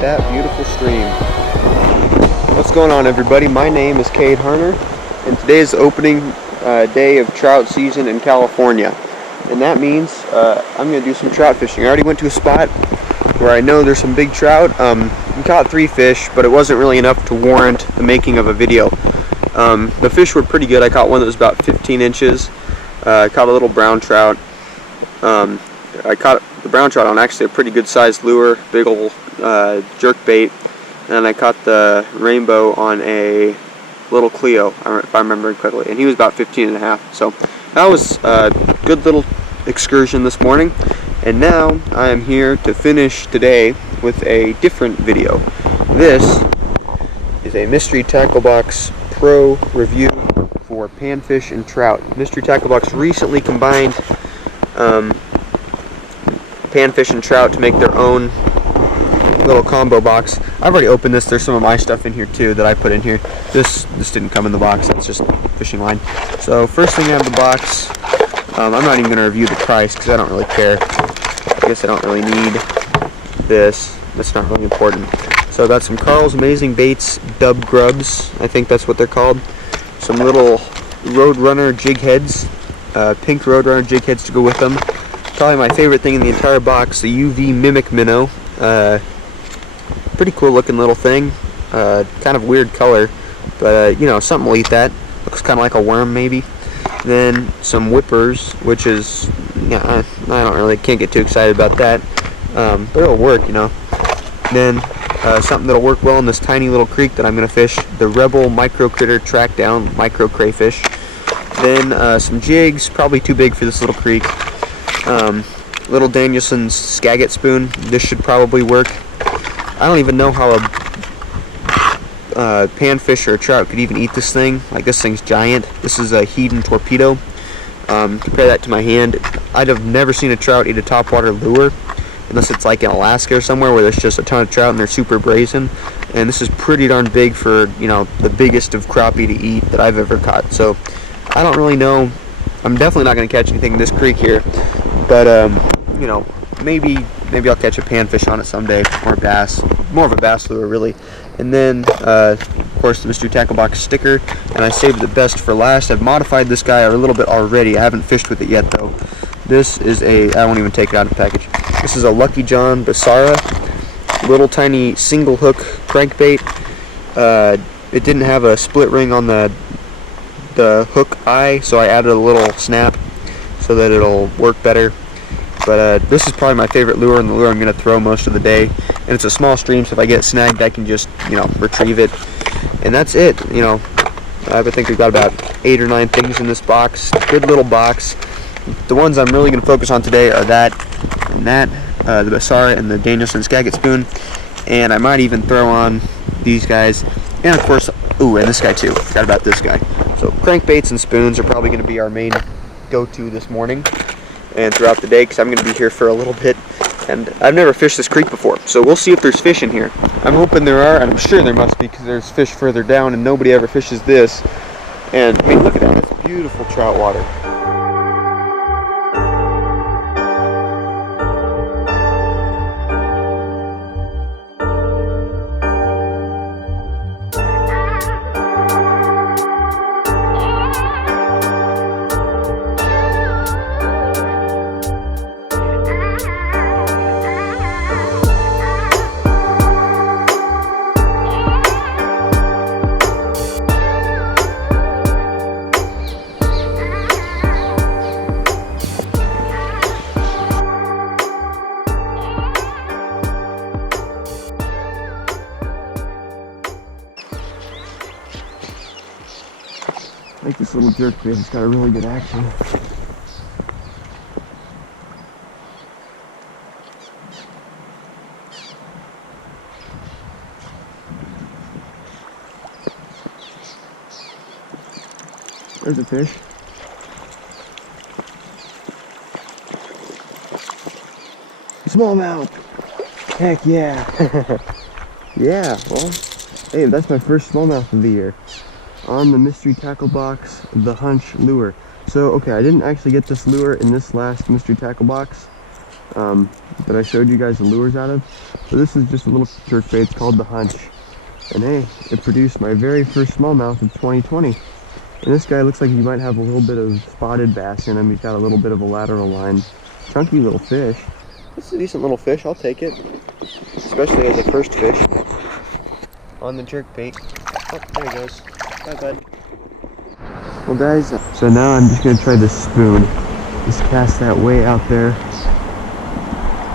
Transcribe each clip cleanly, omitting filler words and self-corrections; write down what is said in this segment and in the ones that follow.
that beautiful stream. What's going on, everybody? My name is Cade Harner, and today is the opening day of trout season in California. And that means I'm going to do some trout fishing. I already went to a spot where I know there's some big trout. We caught 3 fish, but it wasn't really enough to warrant the making of a video. The fish were pretty good. I caught one that was about 15 inches. I caught a little brown trout. I caught the brown trout on actually a pretty good sized lure, big old jerk bait, and I caught the rainbow on a little Cleo, if I remember correctly, and he was about 15 and a half. So that was a good little excursion this morning, and now I am here to finish today with a different video. This is a Mystery Tackle Box Pro review for panfish and trout. Mystery Tackle Box recently combined panfish and trout to make their own little combo box. I've already opened this. There's some of my stuff in here too that I put in here. This didn't come in the box. It's just fishing line. So first thing out of the box, I'm not even going to review the price because I don't really care. I guess I don't really need this. That's not really important. So I got some Carl's Amazing Baits Dub Grubs. I think that's what they're called. Some little Roadrunner jig heads, pink Roadrunner jig heads to go with them. Probably my favorite thing in the entire box, the UV Mimic Minnow. Pretty cool looking little thing. Kind of weird color, but you know, something will eat that. Looks kind of like a worm maybe. Then some whippers, which is, yeah, I don't really, can't get too excited about that. But it'll work, you know. Then something that'll work well in this tiny little creek that I'm going to fish, the Rebel Micro Critter Track Down Micro Crayfish. Then some jigs, probably too big for this little creek. Little Danielson's Skagit spoon. This should probably work. I don't even know how a panfish or a trout could even eat this thing. Like, this thing's giant. This is a Hedon torpedo. Compare that to my hand. I'd have never seen a trout eat a topwater lure unless it's like in Alaska or somewhere where there's just a ton of trout and they're super brazen. And this is pretty darn big for, you know, the biggest of crappie to eat that I've ever caught. So I don't really know. I'm definitely not going to catch anything in this creek here, but you know, maybe I'll catch a panfish on it someday, or bass, more of a bass lure really. And then of course the Mystery Tackle Box sticker, and I saved the best for last. I've modified this guy a little bit already. I haven't fished with it yet though. This is I won't even take it out of the package. This is a Lucky John Basara, little tiny single hook crankbait. It didn't have a split ring on the hook eye, so I added a little snap so that it'll work better. But this is probably my favorite lure, and the lure I'm going to throw most of the day. And it's a small stream, so if I get snagged, I can just, you know, retrieve it. And that's it. You know, I think we've got about 8 or 9 things in this box. Good little box. The ones I'm really going to focus on today are that and that, the Basara and the Danielson Skagit spoon. And I might even throw on these guys. And of course, ooh, and this guy too. Forgot about this guy. So crankbaits and spoons are probably going to be our main go-to this morning and throughout the day, because I'm going to be here for a little bit, and I've never fished this creek before, so we'll see if there's fish in here. I'm hoping there are, and I'm sure there must be, because there's fish further down and nobody ever fishes this. And I mean, look at that, it's beautiful trout water. I like this little jerk bait. It's got a really good action. There's a fish. Smallmouth. Heck yeah. Yeah, well, hey, that's my first smallmouth of the year. On the Mystery Tackle Box, the Hunch lure. So, okay, I didn't actually get this lure in this last Mystery Tackle Box. that I showed you guys the lures out of. So this is just a little jerkbait. It's called the Hunch. And hey, it produced my very first smallmouth of 2020. And this guy looks like he might have a little bit of spotted bass in him. He's got a little bit of a lateral line. Chunky little fish. This is a decent little fish. I'll take it. Especially as a first fish. On the jerkbait. Oh, there he goes. Bye, bud. Well, guys, so now I'm just going to try this spoon. Just cast that way out there.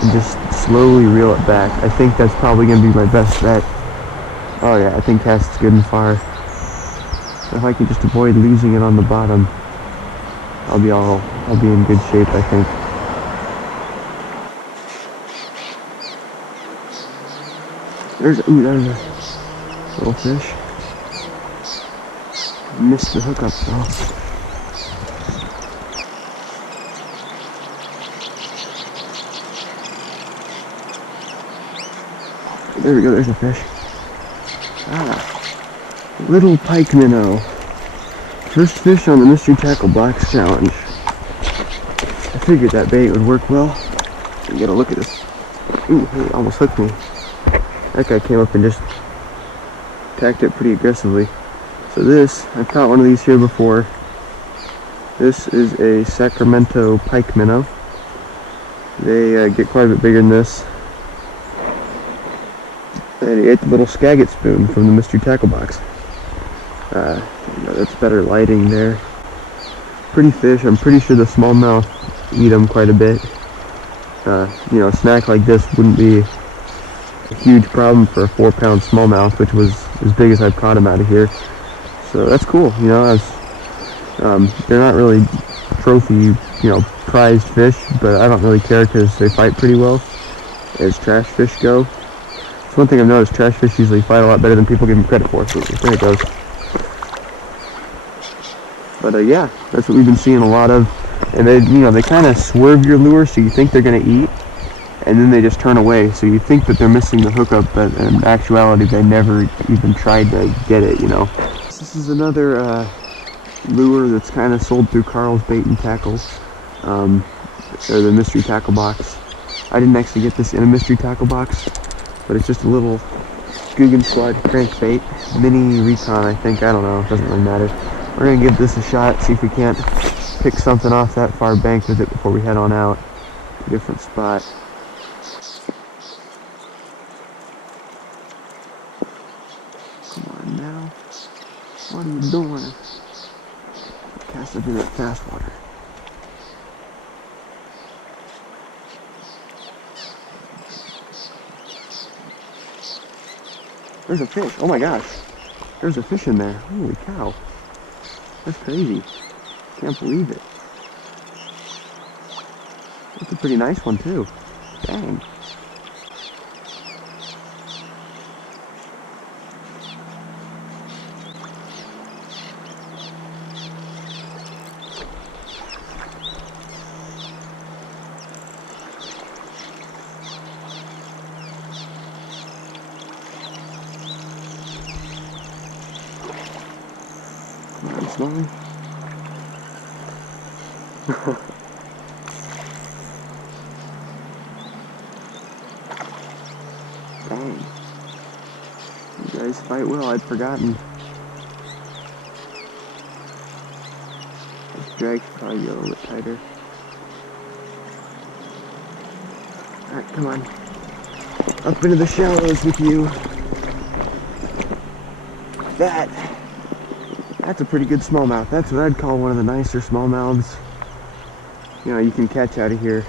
And just slowly reel it back. I think that's probably going to be my best bet. Oh yeah, I think cast's good and far. If I can just avoid losing it on the bottom, I'll be in good shape, I think. There's a little fish. Missed the hookup though. There we go, there's a fish. Little pike minnow. First fish on the Mystery Tackle Box Challenge. I figured that bait would work well. You gotta look at this. Ooh, he almost hooked me. That guy came up and just attacked it pretty aggressively. So this, I've caught one of these here before. This is a Sacramento pike minnow. They get quite a bit bigger than this. And he ate the little Skagit spoon from the Mystery Tackle Box. That's better lighting there. Pretty fish. I'm pretty sure the smallmouth eat them quite a bit. A snack like this wouldn't be a huge problem for a 4-pound smallmouth, which was as big as I've caught him out of here. So that's cool. They're not really trophy, prized fish, but I don't really care because they fight pretty well as trash fish go. It's one thing I've noticed, trash fish usually fight a lot better than people give them credit for. So there it goes. But yeah, that's what we've been seeing a lot of. And they kind of swerve your lure so you think they're going to eat, and then they just turn away. So you think that they're missing the hookup, but in actuality they never even tried to get it, This is another lure that's kind of sold through Carl's Bait and Tackle, or the Mystery Tackle Box. I didn't actually get this in a Mystery Tackle Box, but it's just a little Guggen Squad crankbait, mini recon, I think. I don't know, it doesn't really matter. We're gonna give this a shot, see if we can't pick something off that far bank with it before we head on out to a different spot. Come on now. What are you doing? Cast up in that fast water. There's a fish. Oh my gosh. There's a fish in there. Holy cow. That's crazy. Can't believe it. That's a pretty nice one too. Dang. Come on, Smelly. Dang. You guys fight well, I'd forgotten. This drag should probably be a little bit tighter. Alright, come on. Up into the shallows with you. That's a pretty good smallmouth. That's what I'd call one of the nicer smallmouths you can catch out of here.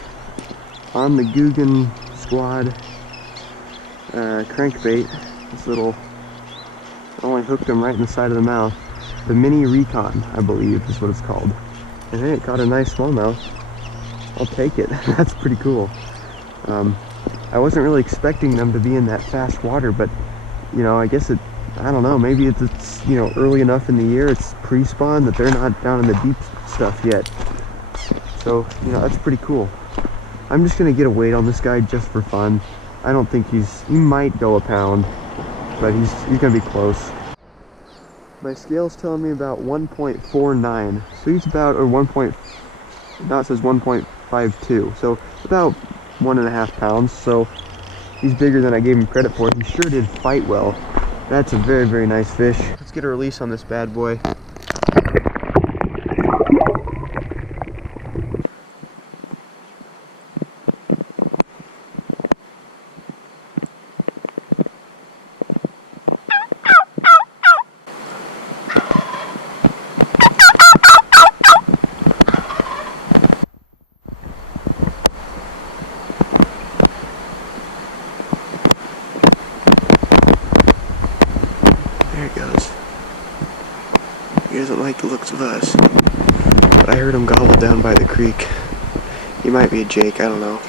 On the Guggen Squad crankbait. This little, I only hooked him right in the side of the mouth. The Mini Recon, I believe, is what it's called. And hey, it caught a nice smallmouth. I'll take it. That's pretty cool. I wasn't really expecting them to be in that fast water, but I guess I don't know, maybe it's early enough in the year, it's pre-spawn, that they're not down in the deep stuff yet. So, that's pretty cool. I'm just going to get a weight on this guy just for fun. I don't think he might go a pound, but he's going to be close. My scale's telling me about 1.49, so he's about, or now it says 1.52, so about 1.5 pounds, so he's bigger than I gave him credit for. He sure did fight well. That's a very, very nice fish. Let's get a release on this bad boy. There it goes. He doesn't like the looks of us. But I heard him gobbled down by the creek. He might be a Jake, I don't know.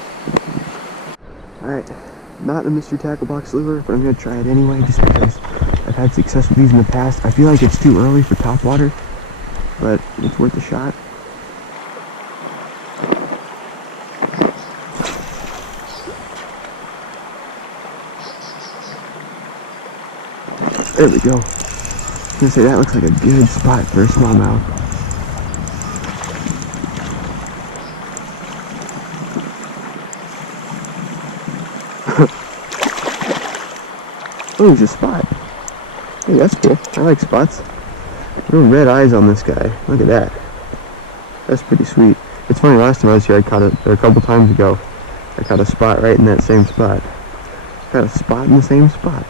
Alright, not a mystery tackle box lure, but I'm going to try it anyway just because I've had success with these in the past. I feel like it's too early for topwater, but it's worth a shot. There we go. I was gonna say that looks like a good spot for a smallmouth. Oh, there's a spot. Hey, that's cool. I like spots. Little red eyes on this guy. Look at that. That's pretty sweet. It's funny, last time I was here I caught it, or a couple times ago, I caught a spot right in that same spot. Got a spot in the same spot.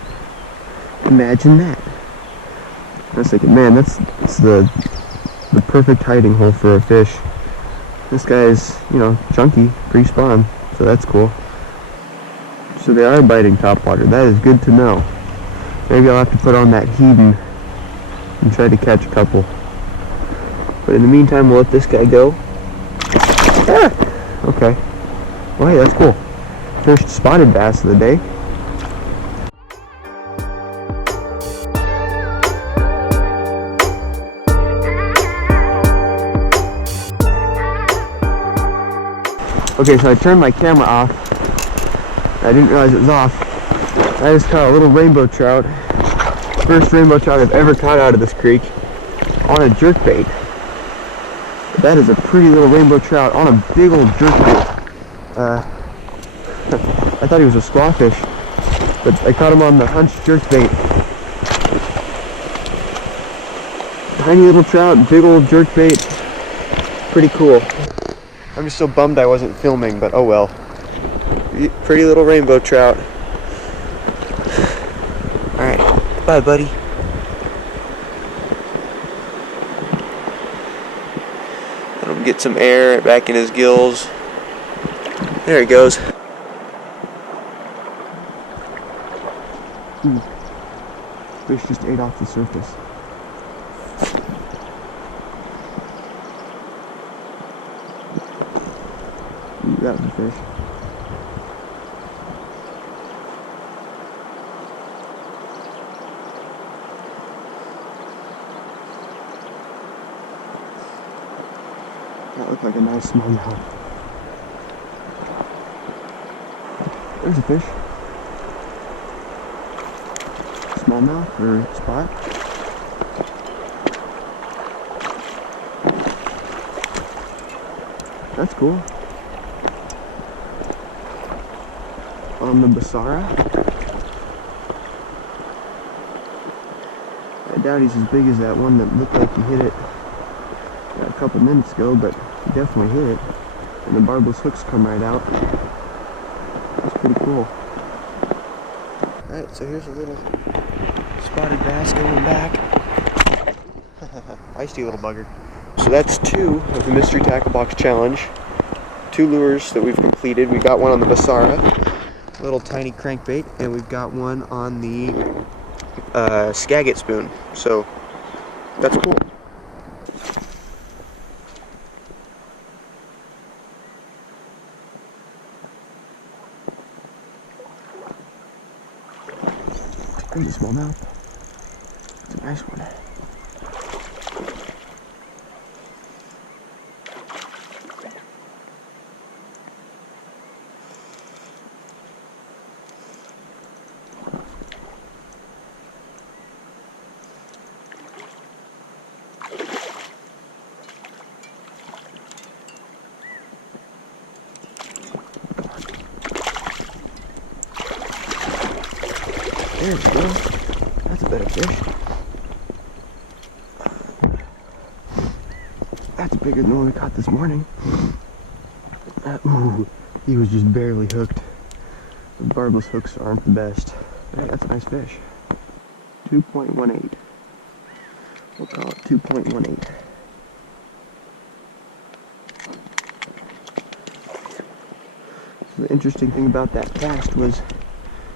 Imagine that. I was thinking, man, that's the perfect hiding hole for a fish. This guy's, you know, chunky, pre-spawn, so that's cool. So they are biting topwater. That is good to know. Maybe I'll have to put on that Hedon and try to catch a couple. But in the meantime, we'll let this guy go. Ah! Okay. Well, hey, that's cool. First spotted bass of the day. Okay, so I turned my camera off. I didn't realize it was off. I just caught a little rainbow trout. First rainbow trout I've ever caught out of this creek on a jerkbait. That is a pretty little rainbow trout on a big old jerkbait. I thought he was a squawfish, but I caught him on the hunched jerkbait. Tiny little trout, big old jerkbait. Pretty cool. I'm just so bummed I wasn't filming, but oh well. Pretty little rainbow trout. Alright, bye buddy. Let him get some air back in his gills. There he goes. Ooh. Fish just ate off the surface. Ooh, that was a fish. That looked like a nice smallmouth. There's a fish. Smallmouth or spot. That's cool. On the Basara. I doubt he's as big as that one that looked like he hit it a couple minutes ago, but he definitely hit it. And the barbless hooks come right out. That's pretty cool. Alright, so here's a little spotted bass going back. Feisty little bugger. So that's 2 of the Mystery Tackle Box Challenge. 2 lures that we've completed. We got one on the Basara, little tiny crankbait, and we've got one on the Skagit spoon. So that's cool. There's a smallmouth. It's a nice one. There we go. That's a better fish. That's bigger than the one we caught this morning. Ooh, he was just barely hooked. The barbless hooks aren't the best. Hey, that's a nice fish. 2.18. We'll call it 2.18. So the interesting thing about that cast was,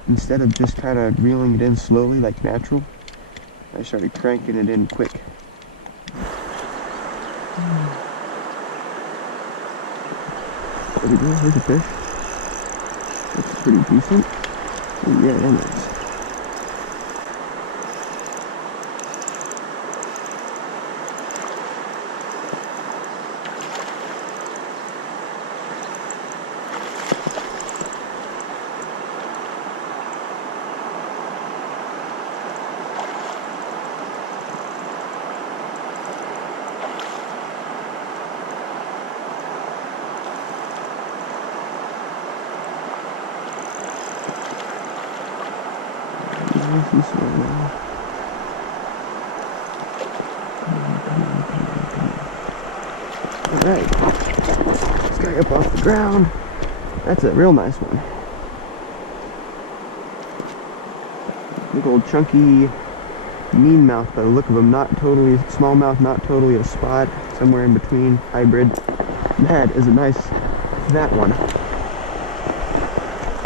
instead of just kind of reeling it in slowly like natural, I started cranking it in quick. There we go, here's a fish. That's pretty decent. Ooh, yeah, that is. Alright, this guy up off the ground. That's a real nice one. Big old chunky mean mouth by the look of him. Not totally smallmouth, not totally a spot, somewhere in between, hybrid. That is a nice fat one.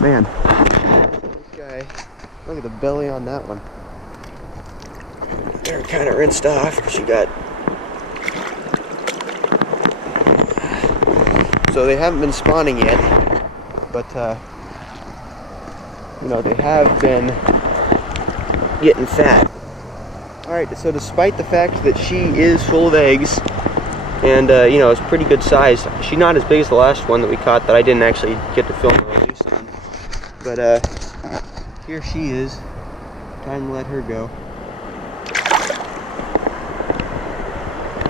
Man, this guy, look at the belly on that one. They're kind of rinsed off. She got. So they haven't been spawning yet, but you know, they have been getting fat. Alright, so despite the fact that she is full of eggs and you know, it's pretty good size, she's not as big as the last one that we caught that I didn't actually get to film the release on, but here she is. Time to let her go.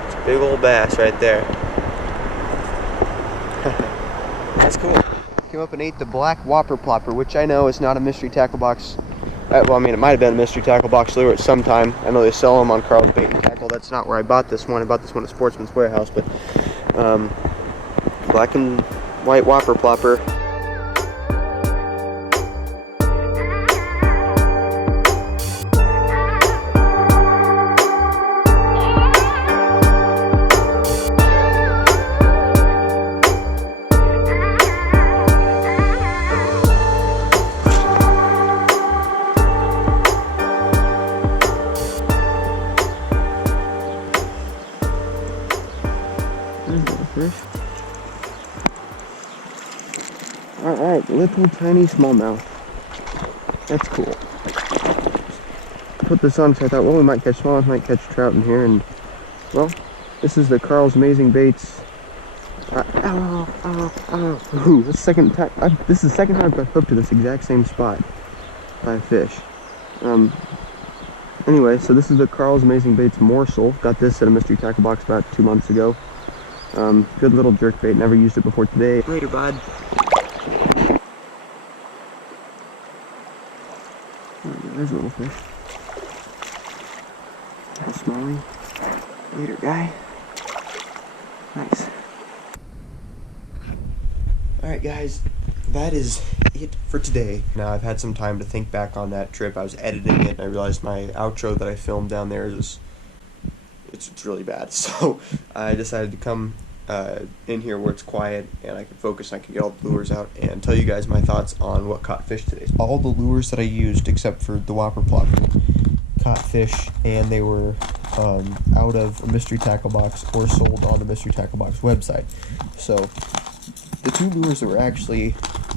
It's a big old bass right there. That's cool. Came up and ate the black whopper plopper, which I know is not a mystery tackle box. Well, I mean, it might have been a mystery tackle box lure at some time. I know they sell them on Carl's Bait and Tackle. That's not where I bought this one. I bought this one at Sportsman's Warehouse, but black and white whopper plopper. Fish. Alright, little tiny smallmouth. That's cool. I put this on because I thought, well, we might catch smallmouth, might catch trout in here, and well, this is the Carl's Amazing Baits. Ooh, this is the second time I've got hooked to this exact same spot by a fish. Anyway, so this is the Carl's Amazing Baits morsel. Got this at a mystery tackle box about 2 months ago. Good little jerk bait, never used it before today. Later, bud. Oh, there's a little fish. How smallie. Later, guy. Nice. Alright, guys, that is it for today. Now, I've had some time to think back on that trip. I was editing it, and I realized my outro that I filmed down there is it's really bad. So I decided to come in here where it's quiet and I can focus and I can get all the lures out and tell you guys my thoughts on what caught fish today. All the lures that I used except for the whopper plopper caught fish, and they were out of a mystery tackle box or sold on the mystery tackle box website. So the two lures that were actually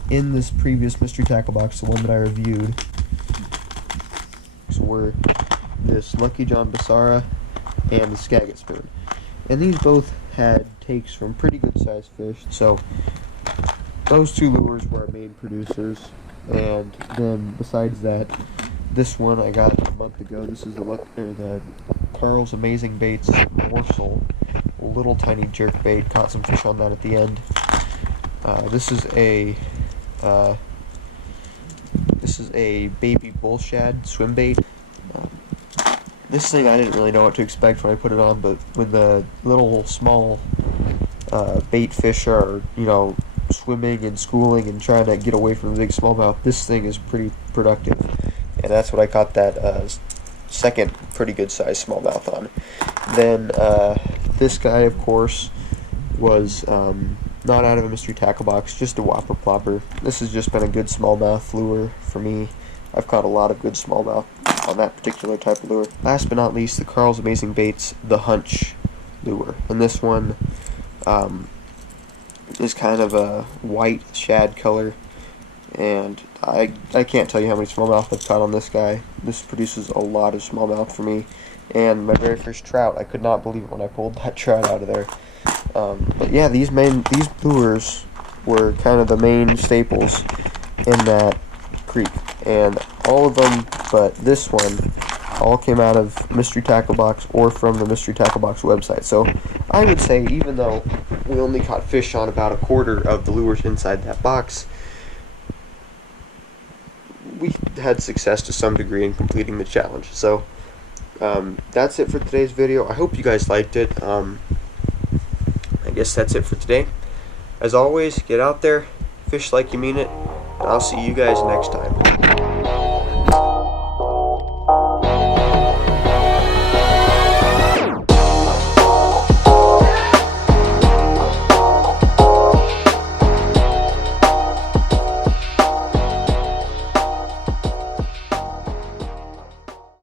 in this previous mystery tackle box, the one that I reviewed, were this Lucky John Basara and the Skagit Spoon. And these both had takes from pretty good sized fish. So those two lures were our main producers. And then besides that, this one I got a month ago. This is the Carl's Amazing Baits morsel, a little tiny jerk bait. Caught some fish on that at the end. This is a baby bull shad swim bait. This thing, I didn't really know what to expect when I put it on, but when the little small bait fish are, swimming and schooling and trying to get away from the big smallmouth, this thing is pretty productive. And that's what I caught that second pretty good sized smallmouth on. Then this guy, of course, was not out of a mystery tackle box, just a whopper plopper. This has just been a good smallmouth lure for me. I've caught a lot of good smallmouth on that particular type of lure. Last but not least, the Carl's Amazing Baits, the Hunch lure. And this one is kind of a white shad color. And I can't tell you how many smallmouth I've caught on this guy. This produces a lot of smallmouth for me. And my very first trout, I could not believe it when I pulled that trout out of there. But yeah, these lures were kind of the main staples in that creek. And all of them but this one all came out of Mystery Tackle Box or from the Mystery Tackle Box website. So I would say, even though we only caught fish on about a quarter of the lures inside that box, we had success to some degree in completing the challenge. So that's it for today's video. I hope you guys liked it. I guess that's it for today. As always, get out there, fish like you mean it, and I'll see you guys next time.